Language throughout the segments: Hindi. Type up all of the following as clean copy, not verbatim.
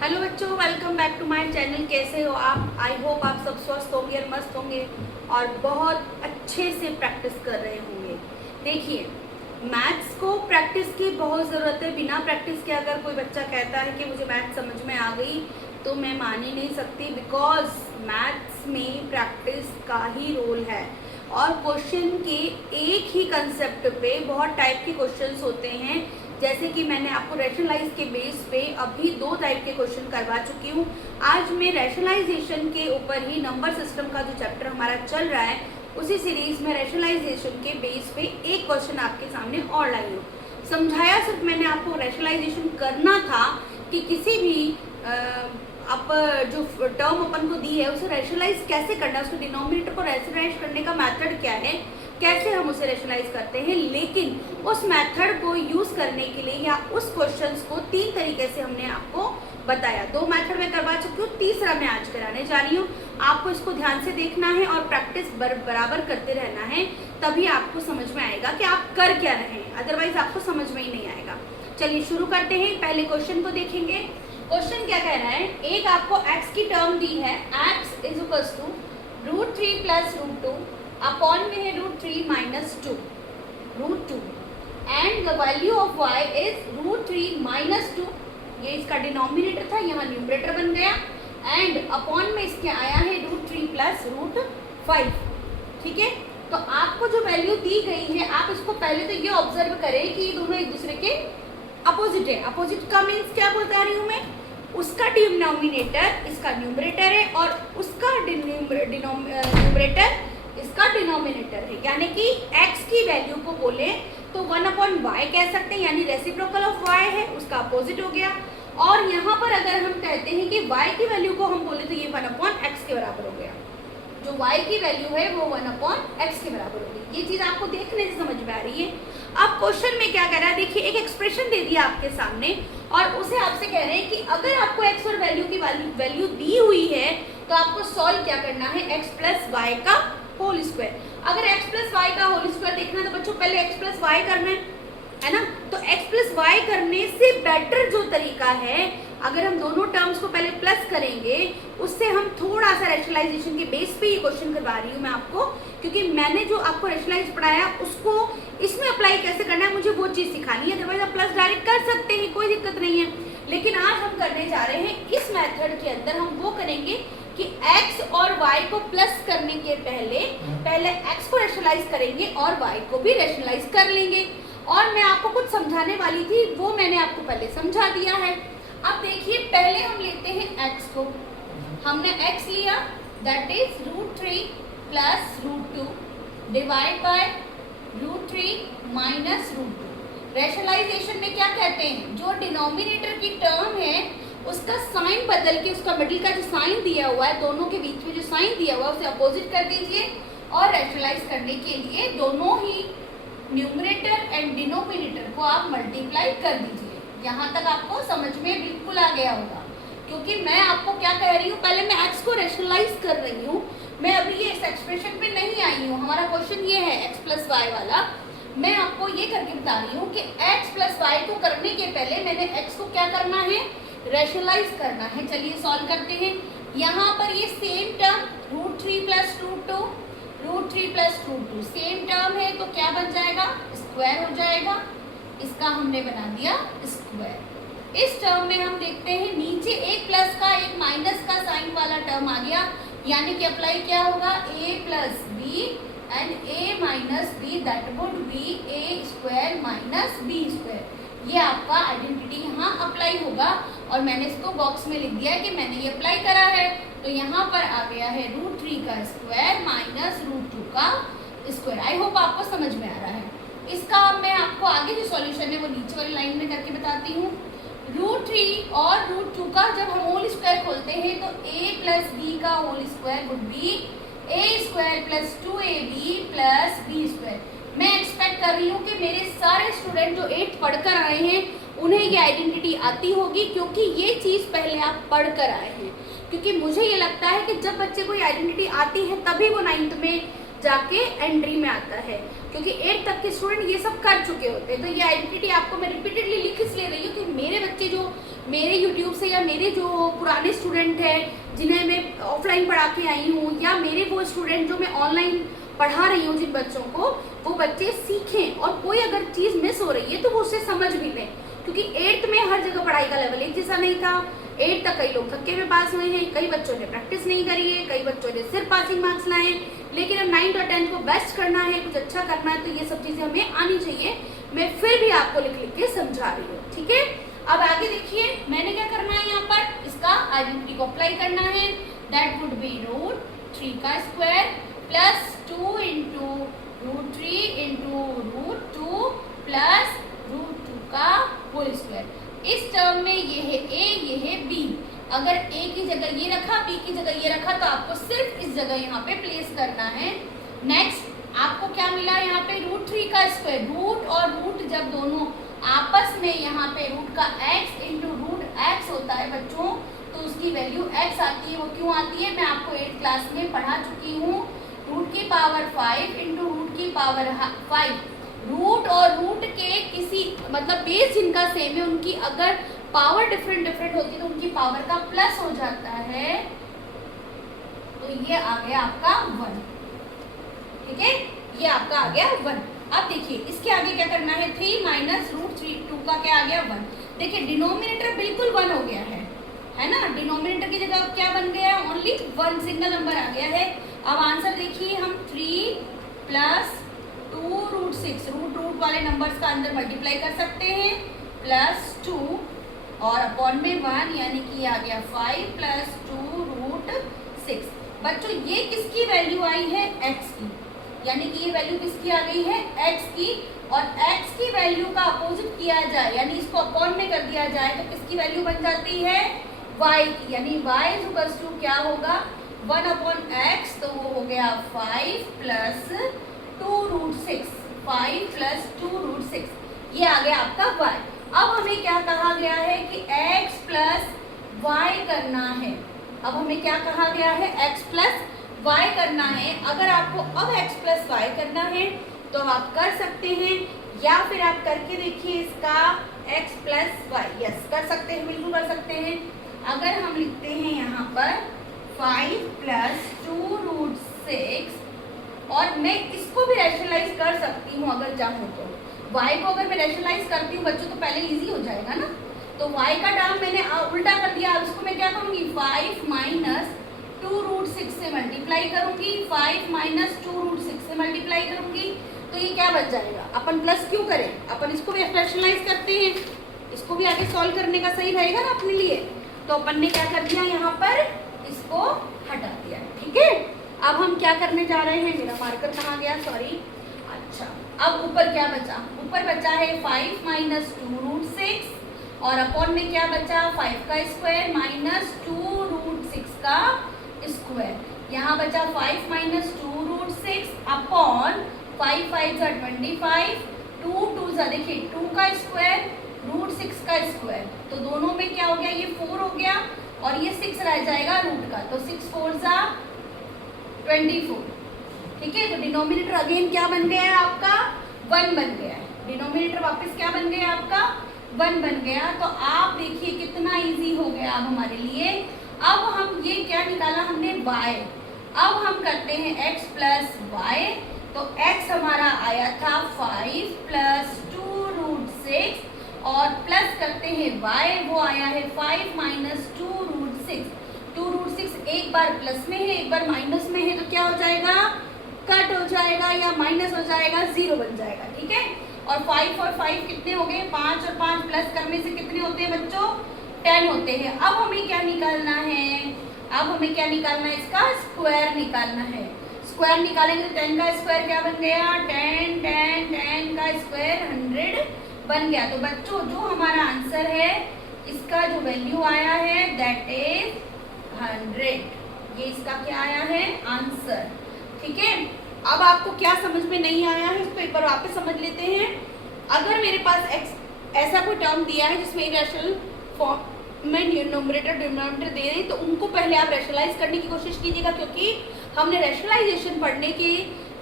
हेलो बच्चों, welcome back to my channel. कैसे हो आप? आई होप आप सब स्वस्थ होंगे और मस्त होंगे और बहुत अच्छे से प्रैक्टिस कर रहे होंगे। देखिए, मैथ्स को प्रैक्टिस की बहुत ज़रूरत है। बिना प्रैक्टिस के अगर कोई बच्चा कहता है कि मुझे मैथ्स समझ में आ गई तो मैं मान ही नहीं सकती, बिकॉज मैथ्स में प्रैक्टिस का ही रोल है। और क्वेश्चन के एक ही कंसेप्ट पे बहुत टाइप के क्वेश्चंस होते हैं। जैसे कि मैंने आपको रैशनलाइज के बेस पे अभी 2 टाइप के क्वेश्चन करवा चुकी हूँ। आज मैं रैशनलाइजेशन के ऊपर ही नंबर सिस्टम का जो चैप्टर हमारा चल रहा है उसी सीरीज में रैशनलाइजेशन के बेस पे एक क्वेश्चन आपके सामने और लाई हूँ। समझाया सिर्फ मैंने आपको रैशनलाइजेशन करना था कि किसी भी आप जो टर्म अपन को दी है उसे रैशनलाइज कैसे करना है, उसके डिनोमिनेटर को रैशनलाइज करने का मेथड क्या है, कैसे हम उसे रैशनलाइज करते हैं। लेकिन उस मेथड को यूज़ करने के लिए या उस क्वेश्चंस को 3 तरीके से हमने आपको बताया। 2 मेथड में करवा चुकी हूँ, तीसरा मैं आज कराने जा रही हूँ। आपको इसको ध्यान से देखना है और प्रैक्टिस बराबर करते रहना है, तभी आपको समझ में आएगा कि आप कर क्या रहे हैं, अदरवाइज आपको समझ में ही नहीं आएगा। चलिए शुरू करते हैं। पहले क्वेश्चन को देखेंगे। क्वेश्चन क्या कह रहा है, एक आपको x की टर्म दी है, x is equals to √3 plus √2 upon में है √3 minus 2 √2 and the value of y is √3 minus 2। ये इसका डिनोमिनेटर था, यहाँ न्यूमरेटर बन गया एंड अपॉन में इसके आया है √3 प्लस √5। ठीक है, तो आपको जो वैल्यू दी गई है आप इसको पहले तो ये ऑब्जर्व करें कि ये दोनों एक दूसरे के अपोजिट है। अपोजिट का मीन्स क्या बता रही हूँ मैं, उसका डिनोमिनेटर इसका न्यूमरेटर है और उसका न्यूमरेटर इसका डिनोमिनेटर है। यानी कि x की वैल्यू को बोले तो 1/y कह सकते हैं, यानी रेसिप्रोकल ऑफ y है, उसका अपोजिट हो गया। और यहाँ पर अगर हम कहते हैं कि y की वैल्यू को हम बोले तो ये 1/x के बराबर हो गया। जो y की वैल्यू है वो 1/x के बराबर हो गई। ये चीज़ आपको देखने से समझ में आ रही है। अब क्वेश्चन में क्या कह रहा है, देखिए एक एक्सप्रेशन दे दिया आपके सामने और उसे आपसे कह रहे हैं कि अगर आपको x और वैल्यू की वैल्यू दी हुई है तो आपको सॉल्व क्या करना है, x प्लस वाई का होल स्क्वायर। अगर x प्लस वाई का होल स्क्वायर देखना है तो बच्चों पहले x प्लस वाई करना है ना। तो x प्लस वाई करने से बेटर जो तरीका है, अगर हम दोनों टर्म्स को पहले प्लस करेंगे, उससे हम थोड़ा सा रैशनलाइजेशन के बेस पे ये क्वेश्चन करवा रही हूँ मैं आपको, क्योंकि मैंने जो आपको रैशनलाइज पढ़ाया उसको इसमें अप्लाई कैसे करना है मुझे वो चीज़ सिखानी है। अदरवाइज आप प्लस डायरेक्ट कर सकते हैं, कोई दिक्कत नहीं है। लेकिन आज हम करने जा रहे हैं इस मेथड के अंदर हम वो करेंगे कि x और y को प्लस करने के पहले x को रैशनलाइज करेंगे और y को भी रैशनलाइज कर लेंगे। और मैं आपको कुछ समझाने वाली थी, वो मैंने आपको पहले समझा दिया है। अब देखिए, पहले हम लेते हैं x को। हमने x लिया, that is √3 plus √2 divide by √3 minus √2। Rationalization में क्या कहते हैं, जो डिनोमिनेटर की टर्म है उसका साइन बदल के, उसका मिडिल का जो साइन दिया हुआ है, दोनों के बीच में जो साइन दिया हुआ है उसे अपोजिट कर दीजिए और रैशनलाइज करने के लिए दोनों ही न्यूमरेटर एंड डिनोमिनेटर को आप मल्टीप्लाई कर दीजिए। यहाँ तक आपको समझ में बिल्कुल आ गया होगा, क्योंकि मैं आपको क्या कह रही हूँ, पहले मैं x को रैशनलाइज कर रही हूँ। मैं अभी ये इस एक्सप्रेशन पे नहीं आई हूँ, हमारा क्वेश्चन ये है x प्लस वाई वाला। मैं आपको ये करके बता रही हूँ कि x प्लस वाई को करने के पहले मैंने x को क्या करना है, रैशनलाइज करना है। चलिए सॉल्व करते हैं। यहाँ पर ये same term √3 plus √3 plus √2 same term है तो क्या बन जाएगा, स्क्वायर हो जाएगा। इसका हमने बना दिया स्क्वायर। इस टर्म में हम देखते हैं नीचे एक प्लस का एक माइनस का साइन वाला टर्म आ गया, यानी कि अप्लाई क्या होगा, a plus B and a minus B, that would be a square minus B square. ये आपका आइडेंटिटी यहाँ अप्लाई होगा और मैंने इसको बॉक्स में लिख दिया है कि मैंने ये अप्लाई करा है। तो यहाँ पर आ गया है √3 का स्क्वायर माइनस √2 का स्क्वायर। आई होप आपको समझ में आ रहा है। इसका मैं आपको आगे जो सॉल्यूशन है वो नीचे वाली लाइन में करके बताती हूँ। √3 और √2 का जब हम होल स्क्वायर खोलते हैं तो a प्लस बी का whole square would be a square plus 2ab plus b square. मैं एक्सपेक्ट कर रही हूँ कि मेरे सारे स्टूडेंट जो 8th पढ़कर आए हैं उन्हें ये आइडेंटिटी आती होगी, क्योंकि ये चीज़ पहले आप पढ़कर आए हैं। क्योंकि मुझे ये लगता है कि जब बच्चे को ये आइडेंटिटी आती है तभी वो 9th में जाके एंट्री में आता है, क्योंकि 8th तक के स्टूडेंट ये सब कर चुके होते हैं। तो ये आइडेंटिटी आपको मैं रिपीटेडली लिख इसलिए रही हूँ कि मेरे बच्चे जो मेरे यूट्यूब से या मेरे जो पुराने स्टूडेंट हैं जिन्हें मैं ऑफलाइन पढ़ा के आई हूँ, या मेरे वो स्टूडेंट जो मैं ऑनलाइन पढ़ा रही हूँ जिन बच्चों को, वो बच्चे सीखें और कोई अगर चीज़ मिस हो रही है तो वो उसे समझ भी लें। क्योंकि 8th में हर जगह पढ़ाई का लेवल एक जैसा नहीं था। 8th तक कई लोग थक्के में पास हुए हैं, कई बच्चों ने प्रैक्टिस नहीं करी है, कई बच्चों ने सिर्फ पासिंग मार्क्स लाए हैं। लेकिन अब 9th और 10th को बेस्ट करना है, कुछ अच्छा करना है, तो ये सब चीज़ें हमें आनी चाहिए। मैं फिर भी आपको लिख लिख के समझा रही हूँ, ठीक है। अब आगे देखिए, मैंने क्या करना है यहाँ पर, इसका आइडेंटिटी को अप्लाई करना है। दैट वुड बी √3 का square plus 2 into √3 into √2 plus √2 का होल स्क्वायर। इस टर्म में ये है a, ये है b। अगर a की जगह ये रखा, b की जगह ये रखा, तो आपको सिर्फ इस जगह यहाँ पे प्लेस करना है। नेक्स्ट आपको क्या मिला यहाँ पे, √3 का स्क्वायर। रूट और रूट जब दोनों आपस में यहाँ पे रूट का x इंटू √x होता है बच्चों, तो उसकी वैल्यू x आती है। वो क्यों आती है, मैं आपको 8th क्लास में पढ़ा चुकी हूँ। √5 इंटू √5। रूट और रूट के किसी मतलब बेस जिनका सेम है, उनकी अगर पावर डिफरेंट होती है तो उनकी पावर का प्लस हो जाता है। तो ये आ गया आपका 1, ठीक है, ये आपका आ गया 1। अब देखिए इसके आगे क्या करना है, 3 माइनस √2 का क्या आ गया 1। देखिए डिनोमिनेटर बिल्कुल 1 हो गया है ना। डिनोमिनेटर की जगह क्या बन गया है, ओनली 1 सिंगल नंबर आ गया है। अब आंसर देखिए, हम 3 प्लस 2 √6 रूट वाले नंबर्स का अंदर मल्टीप्लाई कर सकते हैं, प्लस 2 और अपॉन में 1, यानी कि आ गया 5 प्लस 2 √6। बच्चों ये किसकी वैल्यू आई है, x की, यानी कि ये वैल्यू किसकी आ गई है, x की। और x की वैल्यू का अपोजिट किया जाए, यानी इसको अपॉन में कर दिया जाए, तो किसकी वैल्यू बन जाती है, y की। यानी y इक्वल्स टू क्या होगा, 1/x, तो वो हो गया 5 प्लस 2 √6, 5 प्लस 2 √6, ये आ गया आपका y। अब हमें क्या कहा गया है कि x प्लस y करना है। अब हमें क्या कहा गया है, x प्लस y करना है। अगर आपको अब x प्लस y करना है तो आप कर सकते हैं, या फिर आप करके देखिए इसका x प्लस y, यस कर सकते हैं, बिल्कुल कर सकते हैं। अगर हम लिखते हैं यहाँ पर 5 प्लस 2 √6, और मैं इसको भी रैशनलाइज कर सकती हूँ अगर चाहूँ तो। y को अगर मैं रैशनलाइज करती हूँ बच्चों, तो पहले इजी हो जाएगा ना। तो y का टर्म मैंने उल्टा कर दिया। अब इसको मैं क्या करूँगी, 5 माइनस 2 √6 से मल्टीप्लाई करूँगी, 5 माइनस 2 √6 से मल्टीप्लाई करूँगी, तो ये क्या बच जाएगा। अपन प्लस क्यों करें, अपन इसको भी रैशनलाइज करते हैं, इसको भी आगे सॉल्व करने का सही रहेगा ना अपने लिए। तो अपन ने क्या कर दिया, यहाँ पर इसको हटा दिया, ठीक है। अब हम क्या करने जा रहे हैं, मेरा मार्कर कहाँ गया, सॉरी। अच्छा, अब ऊपर क्या बचा, ऊपर बचा है 5 माइनस 2 √6, और अपॉन में क्या बचा, 5 का स्क्वायर माइनस 2 √6 का स्क्वायर। यहाँ बचा 5 माइनस 2 √6 अपॉन 5 5 जा 25, 2 2 जा देखिए 2 का स्क्वायर √6 का स्क्वायर, तो दोनों में क्या हो गया, ये 4 हो गया और ये 6 रह जाएगा रूट का, तो 6 4 जा 24, ठीक है। तो डिनोमिनेटर अगेन क्या बन गया है आपका, 1 बन गया है। डिनोमिनेटर वापस क्या बन गया आपका, 1 बन गया। तो आप देखिए कितना इजी हो गया अब हमारे लिए। अब हम ये क्या निकाला हमने, y। अब हम करते हैं x प्लस y, तो x हमारा आया था 5 प्लस 2 √6, और प्लस करते हैं y, वो आया है 5 माइनस 2 √6। 2 √6 एक बार प्लस में है, एक बार माइनस में है, तो क्या हो जाएगा, कट हो जाएगा या माइनस हो जाएगा, 0 बन जाएगा, ठीक है। और 5 और 5 कितने हो गए, 5 और 5 प्लस करने से कितने होते हैं बच्चों, 10 होते हैं। अब हमें क्या निकालना है, अब हमें क्या निकालना है, इसका स्क्वायर निकालना है। स्क्वायर निकालेंगे तो 10 का स्क्वायर क्या बन गया, 10 का स्क्वायर 100 बन गया। तो बच्चों जो हमारा आंसर है, इसका जो वैल्यू आया है दैट इज 100। ये इसका क्या आया है, आंसर, ठीक है। अब आपको क्या समझ में नहीं आया है, इसको एक बार वापस समझ लेते हैं। अगर मेरे पास x ऐसा कोई टर्म दिया है जिसमें इरेशनल फॉर्म में न्यूमरेटर डिनोमिनेटर दे रहे हैं, तो उनको पहले आप रैशनलाइज करने की कोशिश कीजिएगा, क्योंकि हमने रैशनलाइजेशन पढ़ने के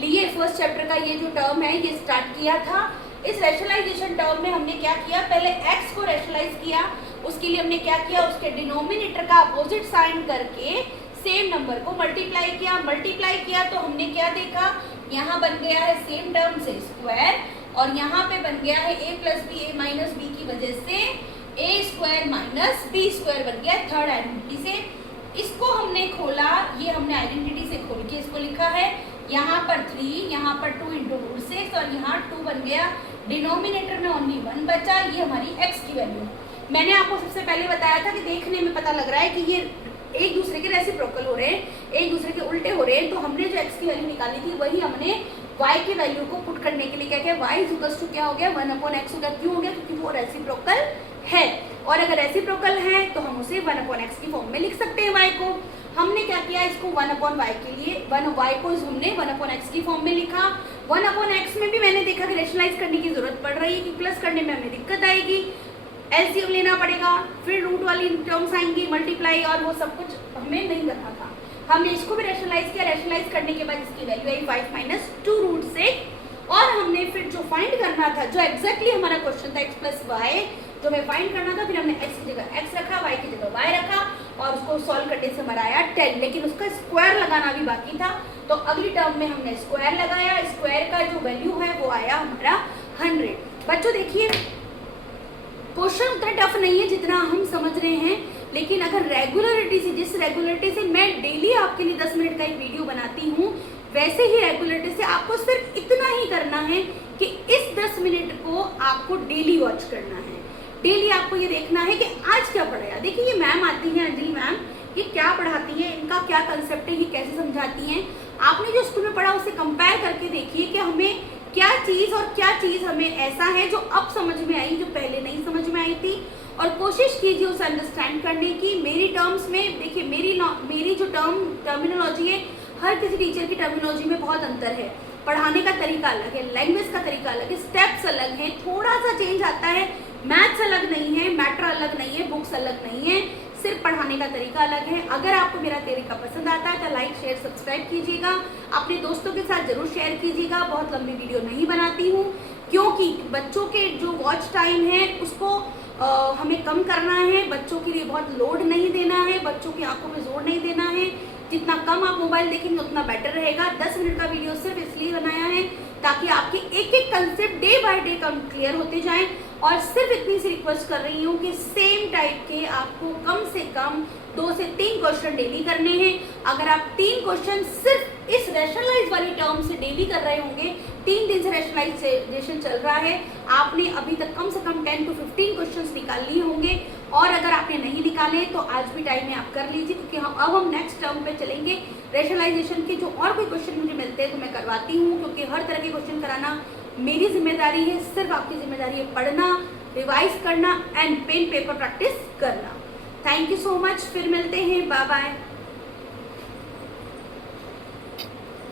लिए फर्स्ट चैप्टर का ये जो टर्म है ये स्टार्ट किया था। इस रैशनलाइजेशन टर्म में हमने क्या किया, पहले x को रैशनलाइज किया, उसके लिए हमने क्या किया, उसके डिनोमिनेटर का अपोजिट साइन करके सेम नंबर को मल्टीप्लाई किया तो हमने क्या देखा, यहाँ बन गया है सेम टर्म से स्क्वायर और यहाँ पे बन गया है a plus B A minus B की वजह से a square minus B square बन गया थर्ड आइडेंटिटी से। इसको हमने खोला, ये हमने आइडेंटिटी से खोल के इसको लिखा है, यहाँ पर 3, यहाँ पर 2 इंटू रूट 6 और यहाँ 2 बन गया, डिनोमिनेटर में ओनली 1 बचा, ये हमारी x की वैल्यू। मैंने आपको सबसे पहले बताया था कि देखने में पता लग रहा है कि ये एक दूसरे के रेसिप्रोकल हो रहे हैं, एक दूसरे के उल्टे हो रहे हैं, तो हमने जो x की वैल्यू निकाली थी वही हमने y की वैल्यू को पुट करने के लिए क्या किया, y इक्वल्स टू क्या हो गया 1/x हो गया। क्यों हो गया, क्योंकि वो रेसिप्रोकल है और अगर रेसिप्रोकल है तो हम उसे 1/x की फॉर्म में लिख सकते हैं y को। हमने क्या किया, इसको 1/y के लिए 1y को हमने 1/x की फॉर्म में लिखा। 1/x में भी मैंने देखा कि रेशनलाइज करने की जरूरत पड़ रही है कि प्लस करने में हमें दिक्कत आएगी, एलसीएम लेना पड़ेगा, फिर रूट वाली टर्म्स आएंगी, मल्टीप्लाई और वो सब कुछ हमें नहीं करना था। हमने इसको भी रैशनलाइज किया, रैशनलाइज करने के बाद इसकी वैल्यू आई 5 माइनस 2 रूट 6 और हमने फिर जो फाइंड करना था, जो एग्जैक्टली हमारा क्वेश्चन था x प्लस वाई, जो हमें फाइंड करना था, फिर हमने x की जगह x रखा, y की जगह y रखा और उसको सॉल्व करने से हमारा आया 10, लेकिन उसका स्क्वायर लगाना भी बाकी था तो अगली टर्म में हमने स्क्वायर लगाया, स्क्वायर का जो वैल्यू है वो आया हमारा 100। बच्चों देखिए क्वेश्चन उतना टफ नहीं है जितना हम समझ रहे हैं, लेकिन अगर रेगुलरिटी से, जिस रेगुलरिटी से मैं डेली आपके लिए 10 मिनट का एक वीडियो बनाती हूँ, वैसे ही रेगुलरिटी से आपको सिर्फ इतना ही करना है कि इस 10 मिनट को आपको डेली वॉच करना है। डेली आपको ये देखना है कि आज क्या पढ़ाया। देखिए ये मैम आती हैं, अंजलि मैम, ये क्या पढ़ाती है, इनका क्या कंसेप्ट है, ये कैसे समझाती हैं। आपने जो स्कूल में पढ़ा उससे कंपेयर करके देखिए कि हमें क्या चीज़ और क्या चीज़ हमें ऐसा है जो अब समझ में आई, जो पहले नहीं समझ में आई थी, और कोशिश कीजिए उसे अंडरस्टैंड करने की। मेरी टर्म्स में देखिए, मेरी जो टर्मिनोलॉजी है, हर किसी टीचर की टर्मिनोलॉजी में बहुत अंतर है। पढ़ाने का तरीका अलग है, लैंग्वेज का तरीका अलग है, स्टेप्स अलग हैं, थोड़ा सा चेंज आता है, मैथ्स अलग नहीं है, मैटर अलग नहीं है, बुक्स अलग नहीं है, सिर्फ पढ़ाने का तरीका अलग है। अगर आपको मेरा तरीका पसंद आता है तो लाइक शेयर सब्सक्राइब कीजिएगा, अपने दोस्तों के साथ जरूर शेयर कीजिएगा। बहुत लंबी वीडियो नहीं बनाती हूँ क्योंकि बच्चों के जो वॉच टाइम है उसको हमें कम करना है, बच्चों के लिए बहुत लोड नहीं देना है, बच्चों की आंखों में जोर नहीं देना है। जितना कम आप मोबाइल देखेंगे उतना बेटर रहेगा। 10 मिनट का वीडियो सिर्फ इसलिए बनाया है ताकि आपके एक एक concept day by day clear होते जाएं। और सिर्फ इतनी सी रिक्वेस्ट कर रही हूँ कि सेम टाइप के आपको कम से कम 2 से 3 क्वेश्चन डेली करने हैं। अगर आप 3 क्वेश्चन सिर्फ इस रैशनलाइज वाली टर्म से डेली कर रहे होंगे, 3 दिन से रैशनलाइजेशन चल रहा है, आपने अभी तक कम से कम 10 to 15 क्वेश्चंस निकाल लिए होंगे। और अगर आपने नहीं निकाले तो आज भी टाइम है, आप कर लीजिए, क्योंकि अब हम नेक्स्ट टर्म पे चलेंगे। रैशनलाइजेशन के जो और कोई क्वेश्चन मुझे मिलते हैं तो मैं करवाती हूँ, क्योंकि हर तरह के क्वेश्चन कराना मेरी जिम्मेदारी है। सिर्फ आपकी जिम्मेदारी है पढ़ना, रिवाइज करना एंड पेन पेपर प्रैक्टिस करना। थैंक यू सो मच, फिर मिलते हैं, बाय बाय।